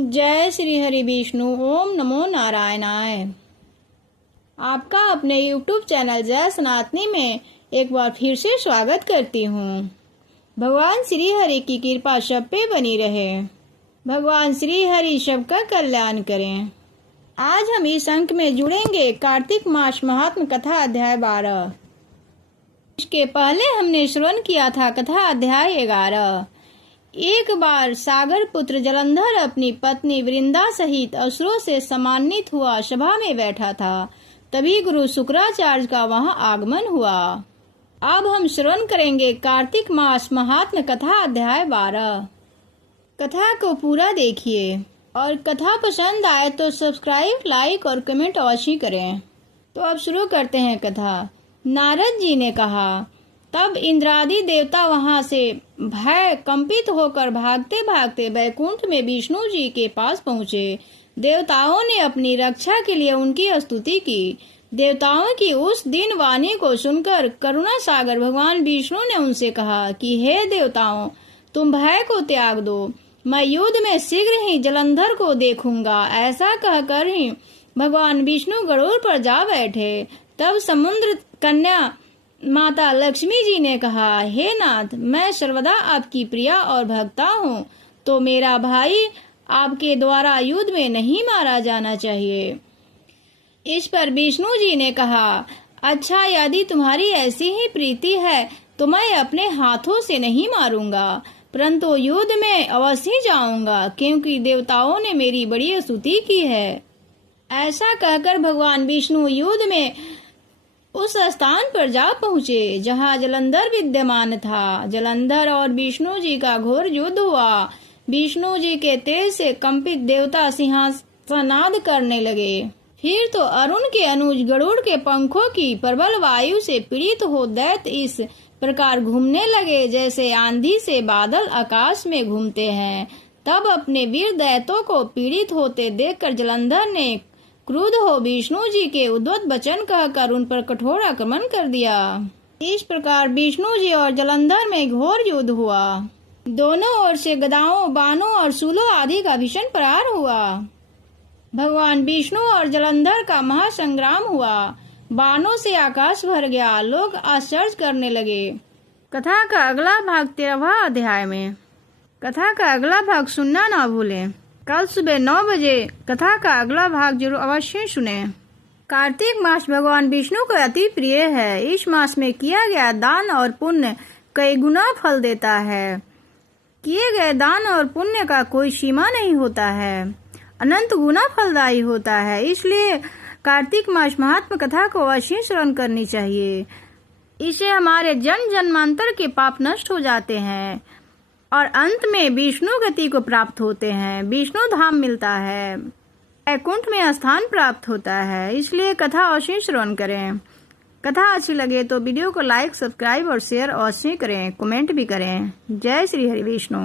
जय श्री हरि विष्णु। ओम नमो नारायणाय। आपका अपने YouTube चैनल जय सनातनी में एक बार फिर से स्वागत करती हूँ। भगवान श्री हरि की कृपा सब पे बनी रहे। भगवान श्री हरि सबका कल्याण करें। आज हम इस अंक में जुड़ेंगे कार्तिक मास महात्म कथा अध्याय 12। इसके पहले हमने श्रवण किया था कथा अध्याय 11। एक बार सागर पुत्र जलंधर अपनी पत्नी वृंदा सहित असुरों से सम्मानित हुआ सभा में बैठा था। तभी गुरु शुक्राचार्य का वहां आगमन हुआ। अब हम श्रवण करेंगे कार्तिक मास महात्म कथा अध्याय 12। कथा को पूरा देखिए और कथा पसंद आए तो सब्सक्राइब, लाइक और कमेंट अवश्य करें। तो अब शुरू करते हैं कथा। नारद जी ने कहा, तब इंद्रादि देवता वहां से भय कंपित होकर भागते भागते वैकुंठ में विष्णु जी के पास पहुँचे। देवताओं ने अपनी रक्षा के लिए उनकी स्तुति की। देवताओं की उस दिन वाणी को सुनकर करुणा सागर भगवान विष्णु ने उनसे कहा कि हे देवताओं, तुम भय को त्याग दो। मैं युद्ध में शीघ्र ही जलंधर को देखूंगा। ऐसा कहकर ही भगवान विष्णु गरुड़ पर जा बैठे। तब समुद्र कन्या माता लक्ष्मी जी ने कहा, हे नाथ, मैं सर्वदा आपकी प्रिया और भक्ता हूँ, तो मेरा भाई आपके द्वारा युद्ध में नहीं मारा जाना चाहिए। इस पर विष्णु जी ने कहा, अच्छा, यदि तुम्हारी ऐसी ही प्रीति है तो मैं अपने हाथों से नहीं मारूंगा, परंतु युद्ध में अवश्य जाऊंगा, क्योंकि देवताओं ने मेरी बड़ी स्तुति की है। ऐसा कहकर भगवान विष्णु युद्ध में उस स्थान पर जा पहुँचे जहाँ जलंधर विद्यमान था। जलंधर और विष्णु जी का घोर युद्ध हुआ। विष्णु जी के तेज से कंपित देवता सिंहासनाद करने लगे। फिर तो अरुण के अनुज गरुड़ के पंखों की प्रबल वायु से पीड़ित हो दैत्य इस प्रकार घूमने लगे जैसे आंधी से बादल आकाश में घूमते हैं। तब अपने वीर दैत्यों को पीड़ित होते देखकर जलंधर ने क्रुद्ध हो विष्णु जी के उद्धत वचन कहकर उन पर कठोर आक्रमण कर दिया। इस प्रकार विष्णु जी और जलंधर में घोर युद्ध हुआ। दोनों ओर से गदाओं, बाणों और शूलों आदि का भीषण प्रहार हुआ। भगवान विष्णु और जलंधर का महासंग्राम हुआ। बाणों से आकाश भर गया। लोग आश्चर्य करने लगे। कथा का अगला भाग 13वां अध्याय में। कथा का अगला भाग सुनना ना भूलें। कल सुबह 9 बजे कथा का अगला भाग जरूर अवश्य सुने। कार्तिक मास भगवान विष्णु को अति प्रिय है। इस मास में किया गया दान और पुण्य कई गुना फल देता है। किए गए दान और पुण्य का कोई सीमा नहीं होता है, अनंत गुना फलदायी होता है। इसलिए कार्तिक मास महात्म कथा को अवश्य श्रवण करनी चाहिए। इससे हमारे जन्म जन्मांतर के पाप नष्ट हो जाते हैं और अंत में विष्णु गति को प्राप्त होते हैं। विष्णु धाम मिलता है, वैकुंठ में स्थान प्राप्त होता है। इसलिए कथा अवश्य श्रवण करें। कथा अच्छी लगे तो वीडियो को लाइक, सब्सक्राइब और शेयर अवश्य करें। कमेंट भी करें। जय श्री हरि विष्णु।